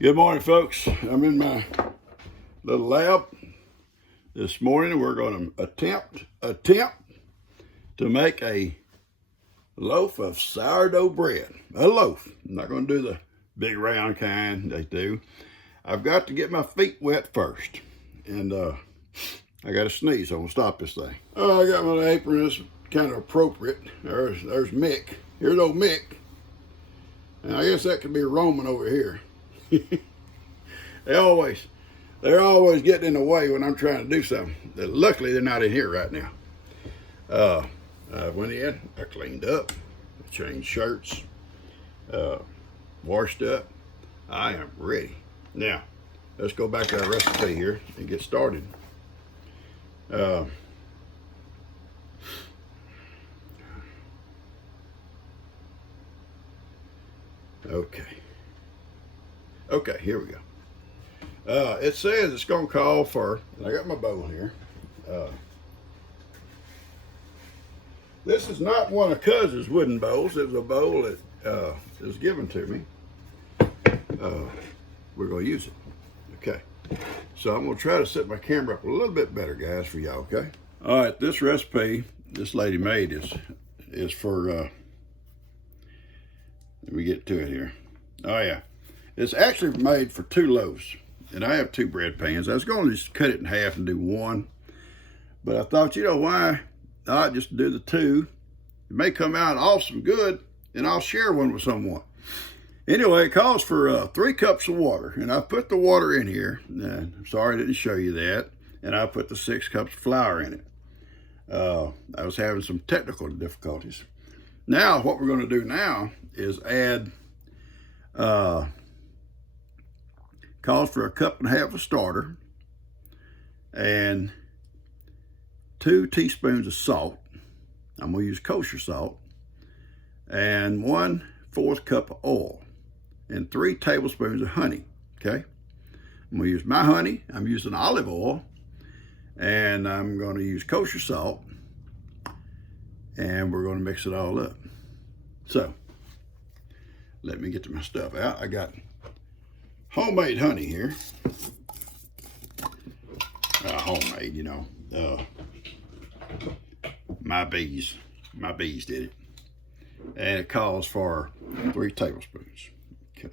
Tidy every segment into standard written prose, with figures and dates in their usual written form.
Good morning, folks. I'm in my little lab this morning. We're going to attempt to make a loaf of sourdough bread. A loaf. I'm not going to do the big round kind they do. I've got to get my feet wet first, and I got to sneeze. So I'm gonna stop this thing. Oh, I got my apron. It's kind of appropriate. There's Mick. Here's old Mick. And I guess that could be Roman over here. They're always getting in the way when I'm trying to do something. Luckily, they're not in here right now. I went in, I cleaned up, I changed shirts, washed up. I am ready. Now, let's go back to our recipe here and get started. Okay, here we go. It says it's going to call for, I got my bowl here. This is not one of Cousin's wooden bowls. It was a bowl that was given to me. We're going to use it. Okay. So I'm going to try to set my camera up a little bit better, guys, for y'all, okay? All right, this recipe this lady made is for, let me get to it here. Oh, yeah. It's actually made for 2 loaves. And I have 2 bread pans. I was going to just cut it in half and do one. But I thought, you know, why not just do the 2? It may come out awesome good, and I'll share one with someone. Anyway, it calls for 3 cups of water. And I put the water in here. I'm sorry I didn't show you that. And I put the 6 cups of flour in it. I was having some technical difficulties. Now, what we're going to do now is add... calls for 1.5 cups of starter and 2 teaspoons of salt. I'm going to use kosher salt, and 1/4 cup of oil, and 3 tablespoons of honey. Okay, I'm going to use my honey. I'm using olive oil, and I'm going to use kosher salt, and we're going to mix it all up. So let me get to my stuff out. I got homemade honey here. Homemade, you know. My bees did it. And it calls for 3 tablespoons. Okay.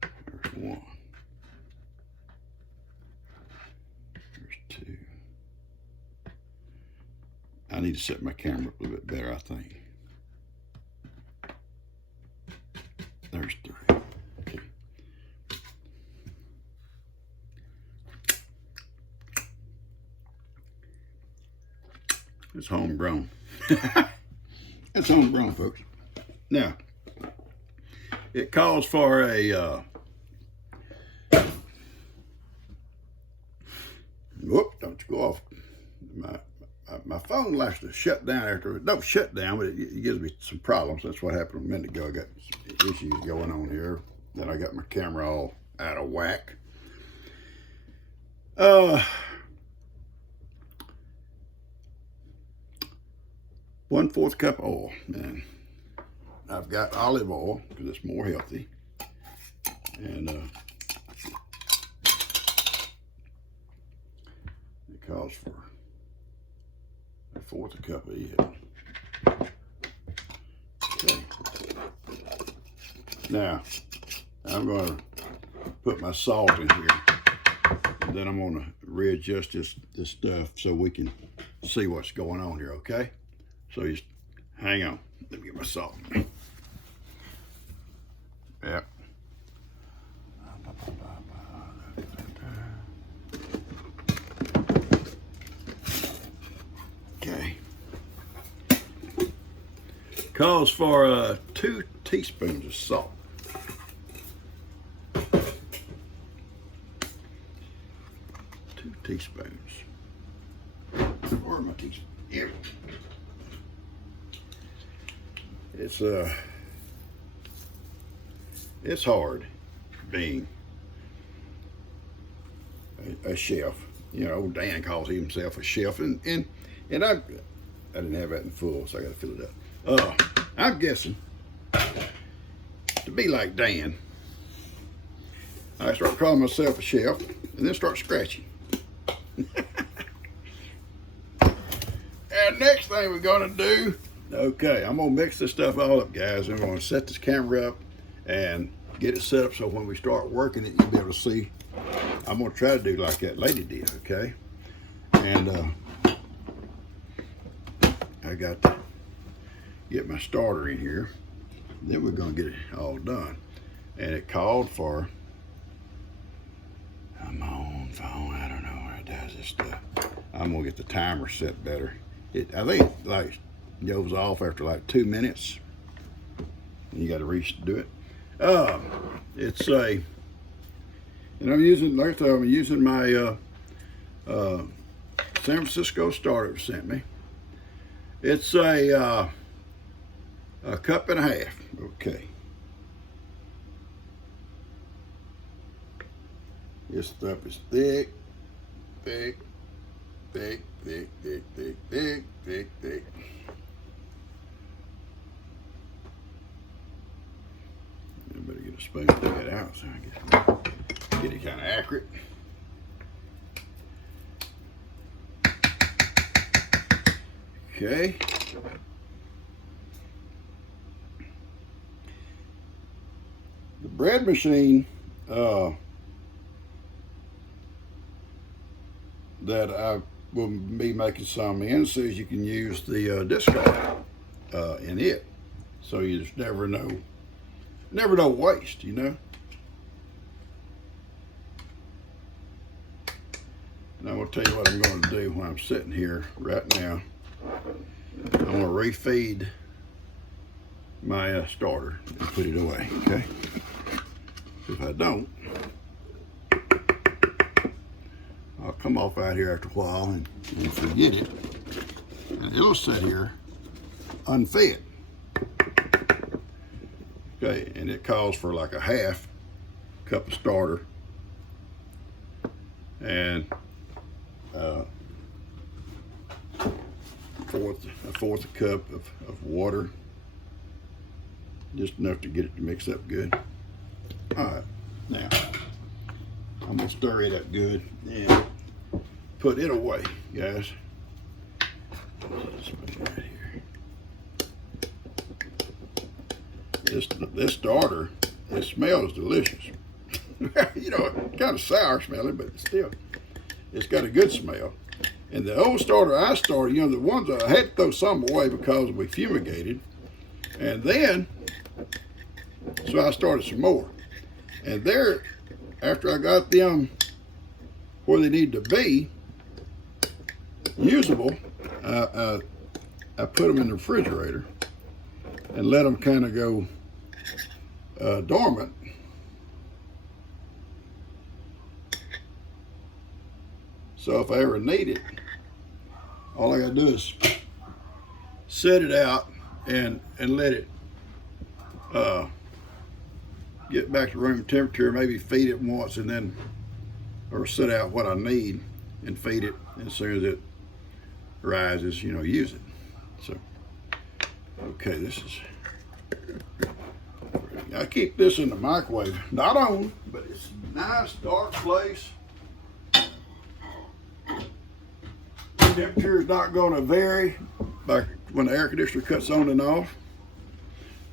There's 1. There's 2. I need to set my camera up a little bit better, I think. There's 3. Okay. It's homegrown. It's homegrown, folks. Now, it calls for a whoop, don't you go off. My phone likes to shut down after it. Don't shut down, but it gives me some problems. That's what happened a minute ago. I got some issues going on here. Then I got my camera all out of whack. 1/4 cup of oil. And I've got olive oil because it's more healthy. And it calls for 1/4 cup of it. Okay. Now, I'm going to put my salt in here. And then I'm going to readjust this stuff so we can see what's going on here, okay? So just hang on. Let me get my salt. Yeah. Okay. Calls for 2 teaspoons of salt. 2 teaspoons. Where are my teaspoons? Here. It's hard being a chef. You know, Dan calls himself a chef, and I didn't have that in full, so I got to fill it up. I'm guessing to be like Dan, I start calling myself a chef and then start scratching. And next thing we're gonna do, okay, I'm gonna mix this stuff all up, guys. I'm gonna set this camera up and get it set up so when we start working it, you'll be able to see. I'm gonna try to do like that lady did, okay? And I got to get my starter in here. Then we're gonna get it all done. And it called for, I'm on phone, I don't know how it does this stuff. I'm gonna get the timer set better. I think it like goes off after like 2 minutes. And you gotta redo it. It's a, and I'm using, like I said, I'm using my San Francisco starter sent me. It's a cup and a half. Okay. This stuff is thick, thick, thick, thick, thick, thick, thick, thick, thick. I better get a spoon to take it out so I get it kind of accurate. Okay. The bread machine that I will be making some in says you can use the discard in it, so you just never know waste, you know. And I'm gonna tell you what I'm gonna do when I'm sitting here right now. I'm gonna refeed my starter and put it away, okay? If I don't, I'll come off out here after a while and forget it. And it'll sit here unfed. Okay, and it calls for like a half cup of starter and a fourth a cup of water, just enough to get it to mix up good. All right, now I'm gonna stir it up good and put it away, guys. Just put it right here. This starter, it smells delicious. You know, kind of sour smelling, but still, it's got a good smell. And the old starter I started, you know, the ones I had to throw some away because we fumigated. And then, so I started some more. And there, after I got them where they need to be usable, I put them in the refrigerator and let them kind of go dormant. So if I ever need it, all I gotta do is set it out and let it get back to room temperature, maybe feed it once and then, or set out what I need and feed it, and as soon as it rises, you know, use it. So, okay, this is, I keep this in the microwave, not on, but it's a nice dark place. Temperature is not going to vary like when the air conditioner cuts on and off.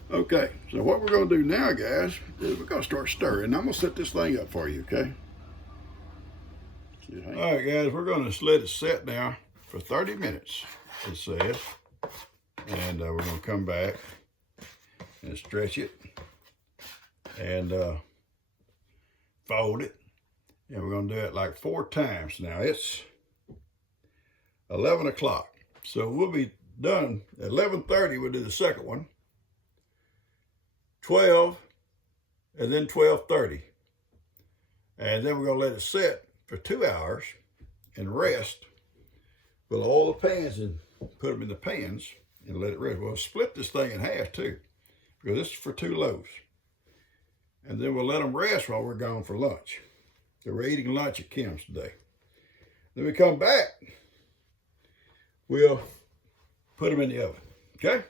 Okay, so what we're going to do now, guys, is we're going to start stirring. I'm going to set this thing up for you, okay? All right, guys, we're going to let it set now for 30 minutes, it says. And we're going to come back and stretch it and fold it. And we're going to do it like 4 times. Now, it's 11 o'clock. So we'll be done at 11:30. We'll do the second one. 12, and then 12:30. And then we're gonna let it set for 2 hours and rest. We'll oil the pans and put them in the pans and let it rest. We'll split this thing in half too, because this is for 2 loaves. And then we'll let them rest while we're gone for lunch. So we're eating lunch at Kim's today. Then we come back, we'll put them in the oven, okay?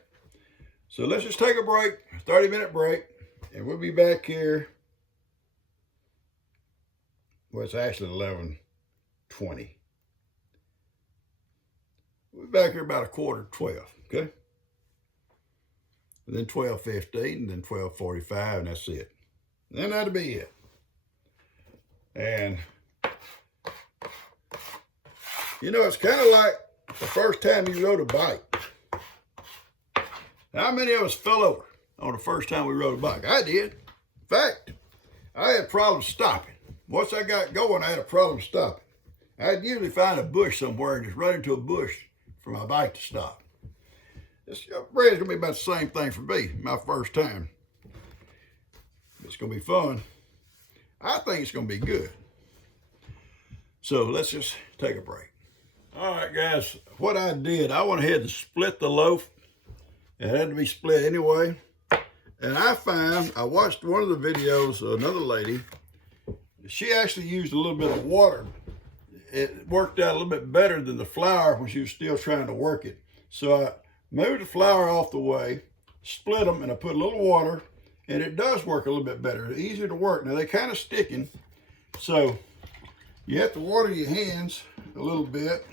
So let's just take a break, 30-minute break, And we'll be back here. Well, it's actually 11:20. We'll be back here about 11:45, okay? And then 12:15, and then 12:45, and that's it. And then that'll be it. And, you know, it's kind of like the first time you rode a bike. How many of us fell over on the first time we rode a bike? I did. In fact, I had problems stopping. Once I got going, I had a problem stopping. I'd usually find a bush somewhere and just run into a bush for my bike to stop. It's going to be about the same thing for me, my first time. It's going to be fun. I think it's going to be good. So let's just take a break. All right, guys, what I did, I went ahead and split the loaf. It had to be split anyway. And I watched one of the videos of another lady. She actually used a little bit of water. It worked out a little bit better than the flour when she was still trying to work it. So I moved the flour off the way, split them, and I put a little water, and it does work a little bit better. It's easier to work. Now, they're kind of sticking, so you have to water your hands a little bit.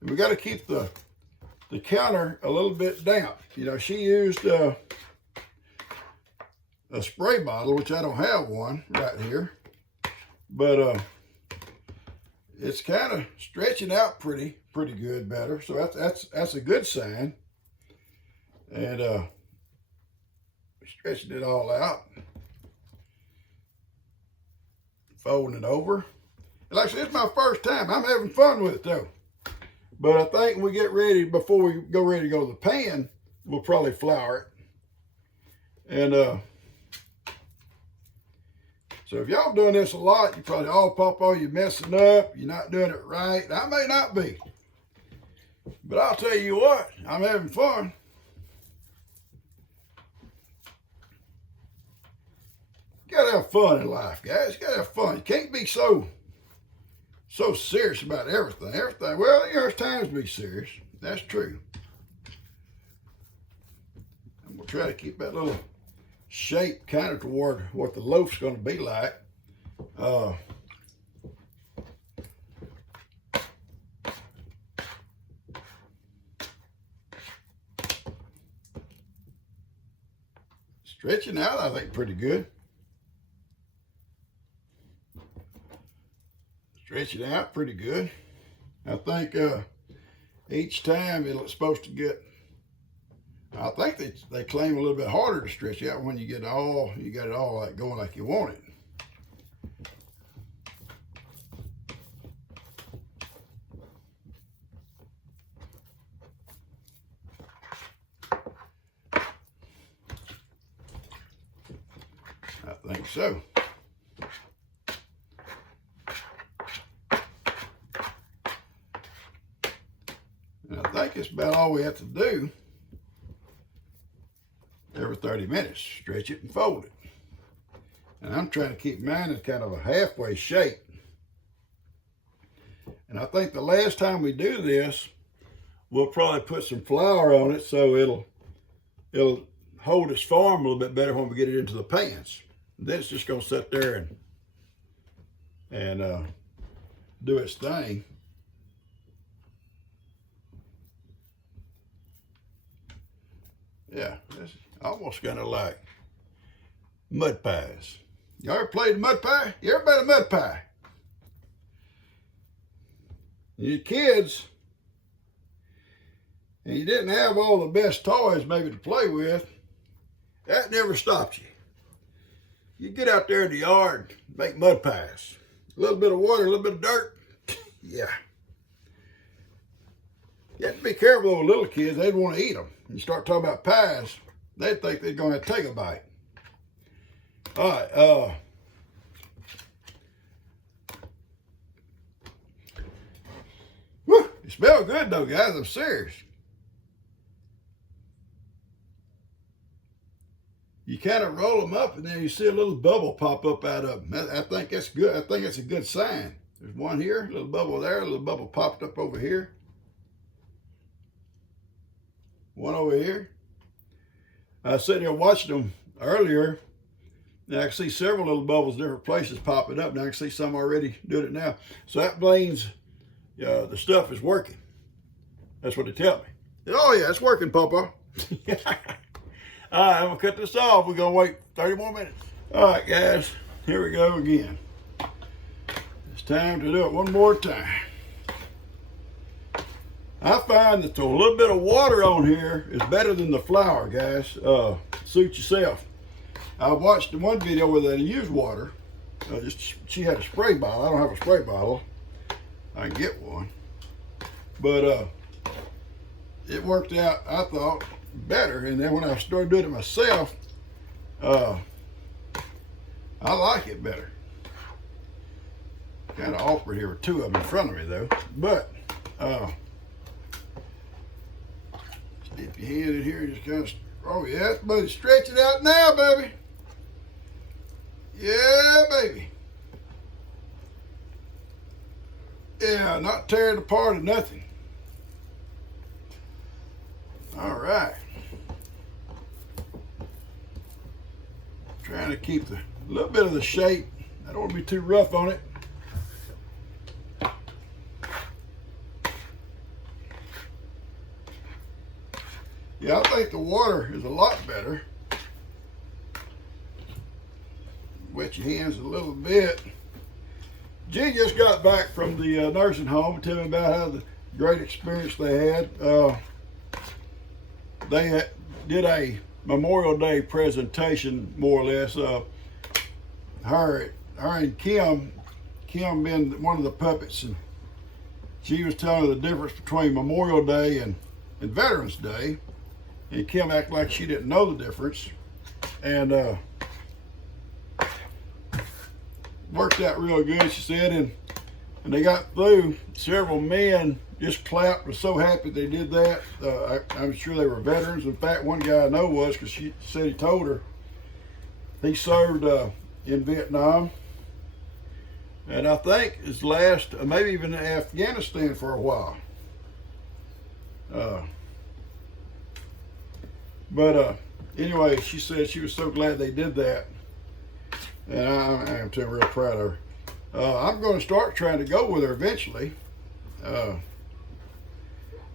And we got to keep the counter a little bit damp. You know, she used a spray bottle, which I don't have one right here, but it's kind of stretching out pretty good, better. So that's a good sign. And stretching it all out, folding it over. And like I said, it's my first time. I'm having fun with it though. But I think when we get ready, before we go ready to go to the pan, we'll probably flour it. And so if y'all doing this a lot, you probably all you're messing up, you're not doing it right. I may not be. But I'll tell you what, I'm having fun. You gotta have fun in life, guys. You gotta have fun. You can't be so serious about everything. Well, there's times to be serious. That's true. And we'll try to keep that little shape kind of toward what the loaf's going to be like. Stretching out, I think, pretty good. Stretch it out pretty good. I think each time it's supposed to get, I think they claim a little bit harder to stretch out when you got it all like going like you want it. I think so. And I think it's about all we have to do. Every 30 minutes, stretch it and fold it. And I'm trying to keep mine in kind of a halfway shape. And I think the last time we do this, we'll probably put some flour on it so it'll hold its form a little bit better when we get it into the pans. And then it's just gonna sit there and do its thing. Yeah, it's almost kind of like mud pies. You ever played mud pie? You ever made a mud pie? You're kids, and you didn't have all the best toys maybe to play with, that never stopped you. You get out there in the yard, make mud pies. A little bit of water, a little bit of dirt. Yeah. You have to be careful with little kids. They'd want to eat them. You start talking about pies, they'd think they're going to take a bite. All right. Whew, it smells good though, guys. I'm serious. You kind of roll them up and then you see a little bubble pop up out of them. I think that's good. I think that's a good sign. There's one here, a little bubble there, a little bubble popped up over here. One over here. I was sitting here watching them earlier. Now I can see several little bubbles, different places popping up. Now I can see some already doing it now. So that means the stuff is working. That's what they tell me. Oh yeah, it's working, Papa. All right, I'm gonna cut this off. We're gonna wait 30 more minutes. All right, guys, here we go again. It's time to do it one more time. I find that a little bit of water on here is better than the flour, guys. Suit yourself. I watched one video where they used water. She had a spray bottle. I don't have a spray bottle. I can get one. But it worked out, I thought, better. And then when I started doing it myself, I like it better. Kind of awkward here with two of them in front of me though. But dip your hand in here and just kind of, oh yeah, buddy, stretch it out now, baby. Yeah, baby. Yeah, not tearing apart or nothing. All right. Trying to keep a little bit of the shape. I don't want to be too rough on it. Yeah, I think the water is a lot better. Wet your hands a little bit. G just got back from the nursing home and tell me about how the great experience they had. They did a Memorial Day presentation, more or less. Her and Kim being one of the puppets, and she was telling her the difference between Memorial Day and Veterans Day. And Kim acted like she didn't know the difference. And worked out real good, she said. And they got through. Several men just clapped, was so happy they did that. I'm sure they were veterans. In fact, one guy I know was, because she said he told her he served in Vietnam. And I think his last, maybe even in Afghanistan for a while. But anyway, she said she was so glad they did that. And I am too real proud of her. I'm going to start trying to go with her eventually.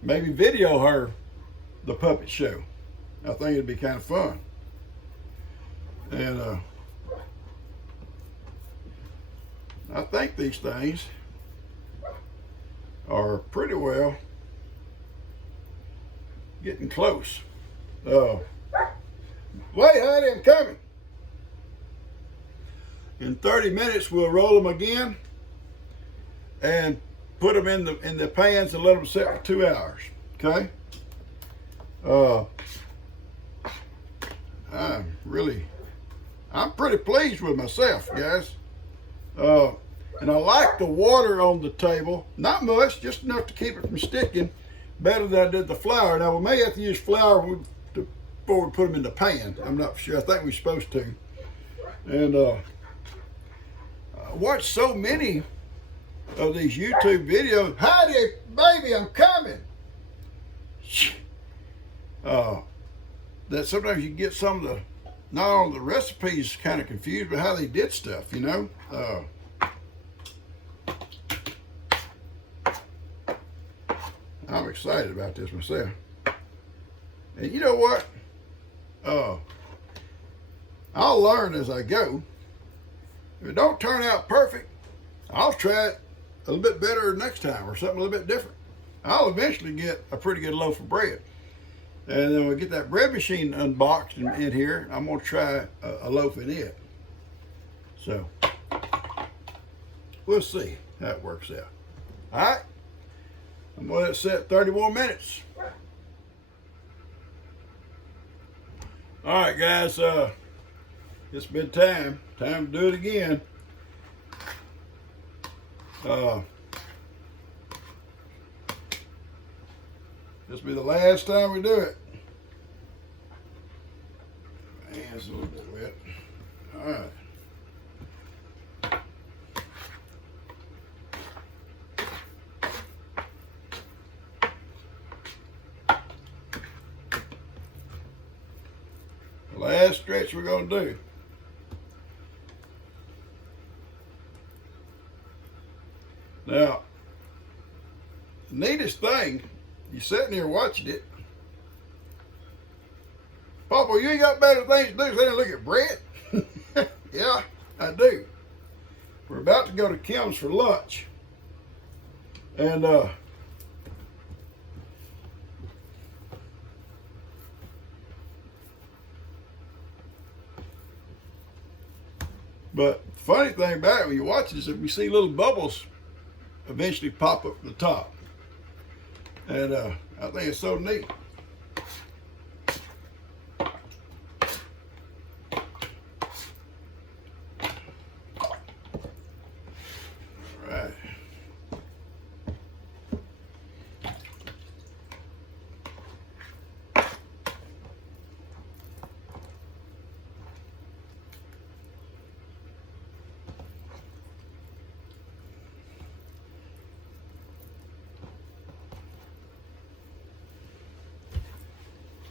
Maybe video her the puppet show. I think it'd be kind of fun. And I think these things are pretty well getting close. Wait, honey, I'm coming. In 30 minutes, we'll roll them again and put them in the pans and let them sit for 2 hours. Okay. I'm pretty pleased with myself, guys. And I like the water on the table. Not much, just enough to keep it from sticking. Better than I did the flour. Now we may have to use flour before we put them in the pan. I'm not sure. I think we're supposed to. And I watched so many of these YouTube videos. Howdy, baby, I'm coming. That sometimes you get some of the, not all the recipes kind of confused, but how they did stuff, you know. I'm excited about this myself. And you know what? I'll learn as I go. If it don't turn out perfect, I'll try it a little bit better next time or something a little bit different. I'll eventually get a pretty good loaf of bread. And then we'll get that bread machine unboxed in here. I'm going to try a loaf in it. So, we'll see how it works out. All right? I'm going to let it set 30 more minutes. All right, guys. It's been time. Time to do it again. This will be the last time we do it. Man, it's a little bit wet. All right. Last stretch next we're gonna do. Now, the neatest thing, you're sitting here watching it. Papa, you ain't got better things to do than look at bread? Yeah, I do. We're about to go to Kim's for lunch. And but the funny thing about it when you watch this, if you see little bubbles eventually pop up the top. And I think it's so neat. Right.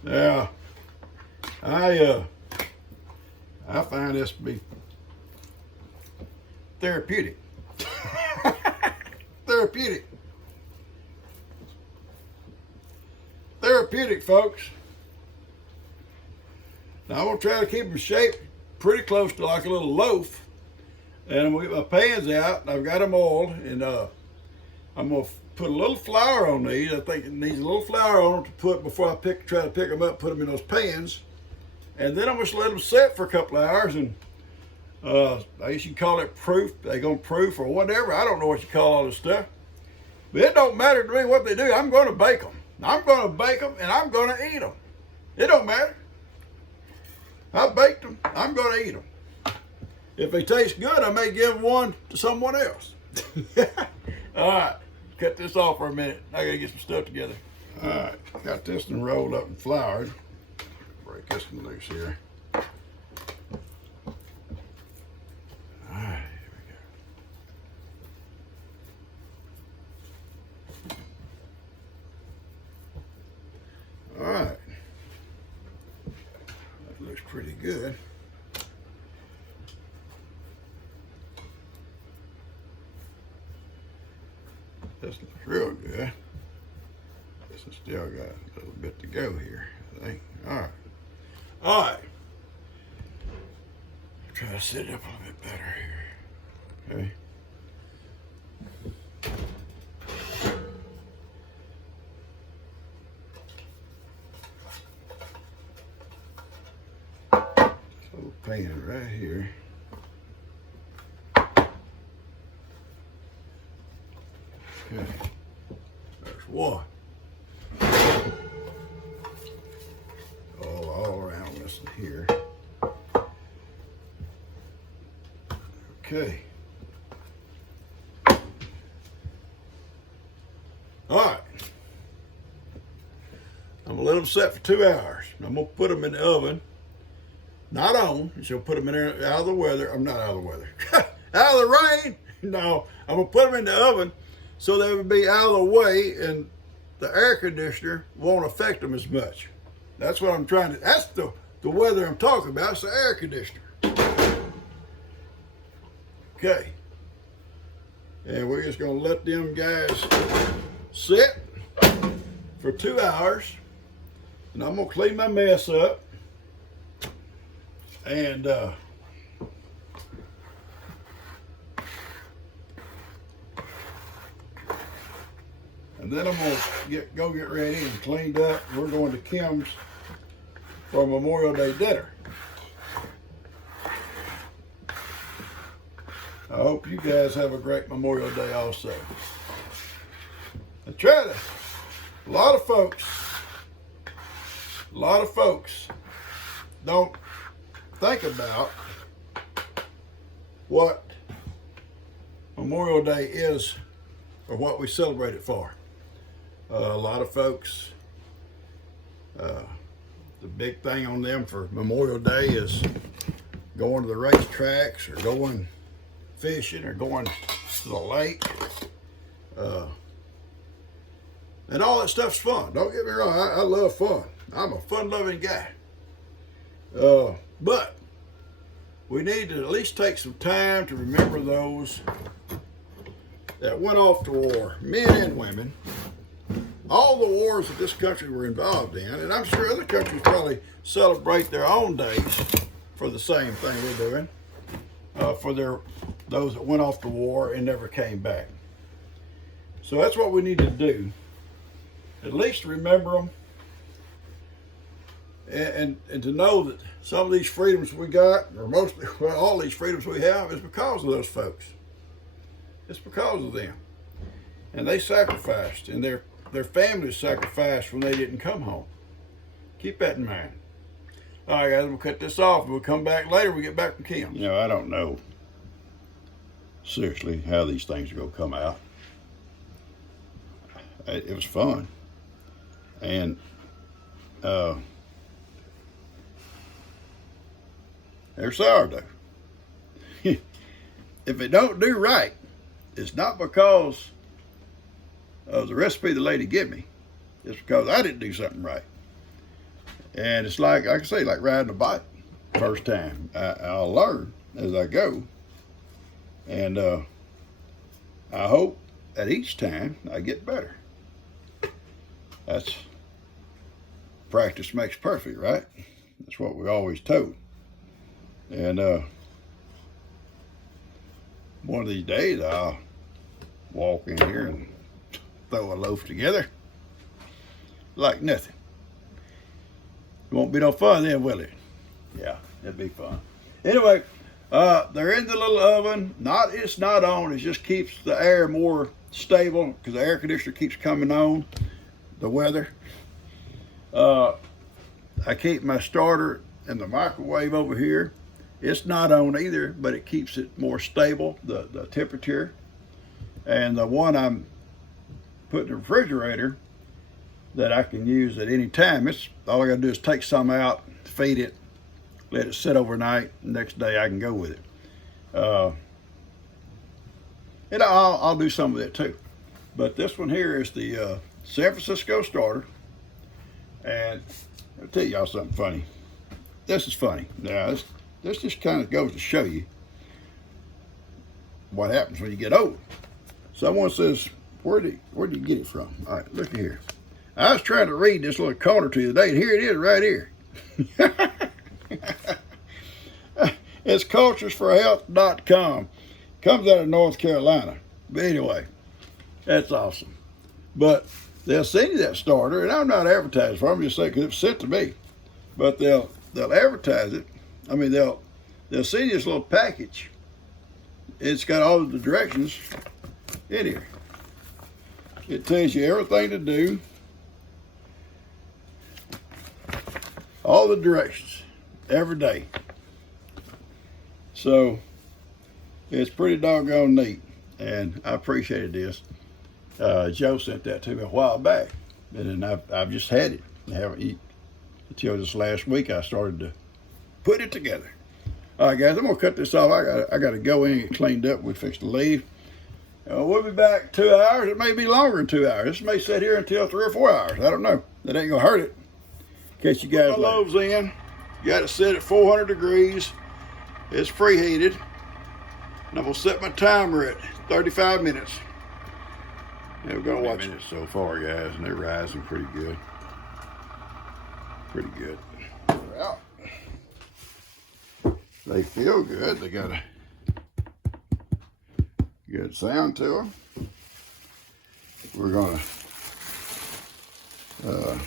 Now, I find this to be therapeutic. Therapeutic, folks. Now I'm gonna try to keep them shaped pretty close to like a little loaf. And I'm gonna get my pans out. I've got them oiled, and I'm gonna put a little flour on these. I think it needs a little flour on them to put before I try to pick them up, put them in those pans. And then I'm just let them set for a couple of hours, and I guess you call it proof. They're gonna proof or whatever. I don't know what you call all this stuff. But it don't matter to me what they do. I'm gonna bake them. I'm gonna bake them, and I'm gonna eat them. It don't matter. I baked them. I'm gonna eat them. If they taste good, I may give one to someone else. All right, cut this off for a minute. I gotta get some stuff together. All right, got this one rolled up and floured. Break this one loose here. All right, here we go. All right, that looks pretty good. This looks real good. This has still got a little bit to go here, I think. All right. All right. Try to sit up a little bit better here. Okay. Little pan right here. Okay. There's one. All around this here. Okay. All right. I'm gonna let them set for 2 hours. I'm gonna put them in the oven. Not on. So put them in there out of the weather. I'm not out of the weather. Out of the rain. No. I'm gonna put them in the oven so they would be out of the way, and the air conditioner won't affect them as much. That's what I'm trying to. That's the weather I'm talking about. It's the air conditioner. Okay. And we're just gonna let them guys sit for 2 hours, and I'm gonna clean my mess up, and then I'm gonna go get ready and cleaned up. We're going to Kim's for Memorial Day dinner. I hope you guys have a great Memorial Day also. I try to. A lot of folks don't think about what Memorial Day is or what we celebrate it for. A lot of folks, the big thing on them for Memorial Day is going to the racetracks or going fishing or going to the lake. And all that stuff's fun. Don't get me wrong, I love fun. I'm a fun-loving guy. But we need to at least take some time to remember those that went off to war, men and women. All the wars that this country were involved in, and I'm sure other countries probably celebrate their own days for the same thing we're doing, for those that went off to war and never came back. So that's what we need to do. At least remember them, and to know that some of these freedoms we got, or mostly, well, all these freedoms we have, is because of those folks. It's because of them. And they sacrificed, and their families sacrificed when they didn't come home. Keep that in mind. All right, guys, we'll cut this off. We'll come back later. We get back from Kim. You know, I don't know seriously how these things are going to come out. It was fun. And there's sourdough. If it don't do right, it's not because of the recipe the lady gave me. It's because I didn't do something right. And it's like I can say, like riding a bike. First time, I'll learn as I go. And I hope that each time I get better. That's practice makes perfect, right? That's what we always told. And one of these days I'll walk in here and throw a loaf together like nothing. It won't be no fun then, will it? Yeah, it'll be fun. Anyway, they're in the little oven. It's not on. It just keeps the air more stable because the air conditioner keeps coming on. The weather. I keep my starter in the microwave over here. It's not on either, but it keeps it more stable, the temperature. And the one I'm putting in the refrigerator that I can use at any time, it's all I gotta do is take some out, feed it, let it sit overnight. Next day I can go with it. And I'll do some of that too. But this one here is the San Francisco starter. And I'll tell y'all something funny. This is funny. Now, this just kind of goes to show you what happens when you get old. Someone says, where did you get it from? All right, look here. I was trying to read this little corner to you today, and here it is right here. It's culturesforhealth.com. Comes out of North Carolina. But anyway, that's awesome. But they'll send you that starter, and I'm not advertising for them, just saying because it was sent to me. But they'll advertise it. I mean, they'll send you this little package. It's got all of the directions in here. It tells you everything to do, all the directions every day. So it's pretty doggone neat, and I appreciated this. Joe sent that to me a while back, and then I've just had it. I haven't eaten until this last week. I started to put it together. All right, guys, I'm gonna cut this off. I gotta go in and get cleaned up. We fixed to leave. We'll be back 2 hours. It may be longer than 2 hours. This may sit here until 3 or 4 hours. I don't know. That ain't gonna hurt it. Catch you guys later. Put my loaves in. You got it set at 400 degrees. It's preheated. And I'm gonna set my timer at 35 minutes. And we're gonna watch it so far, guys, and they're rising pretty good. Pretty good. They're out. They feel good. They got a good sound to them. We're gonna, there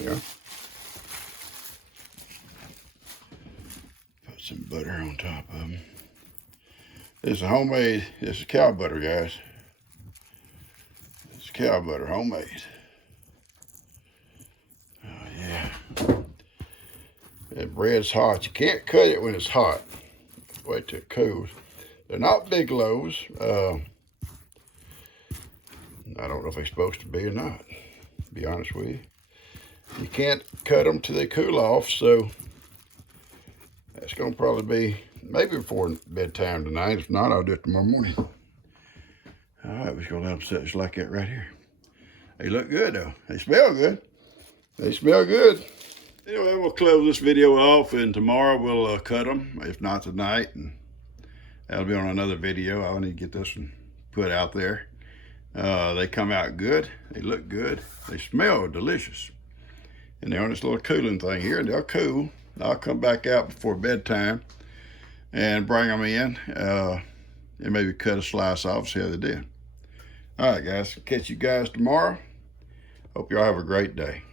you go. Put some butter on top of them. This is homemade, this is cow butter, guys. It's cow butter, homemade. Oh yeah. That bread's hot. You can't cut it when it's hot. Wait till it cools. They're not big loaves. I don't know if they're supposed to be or not, to be honest with you. You can't cut them till they cool off, so that's gonna probably be maybe before bedtime tonight. If not, I'll do it tomorrow morning. All right, we're just gonna let them sit just like that right here. They look good though. They smell good. They smell good. Anyway, we'll close this video off, and tomorrow we'll cut them, if not tonight. And that'll be on another video. I need to get this one put out there. They come out good. They look good. They smell delicious. And they're on this little cooling thing here, and they'll cool. I'll come back out before bedtime and bring them in, and maybe cut a slice off, see how they do. All right, guys. Catch you guys tomorrow. Hope y'all have a great day.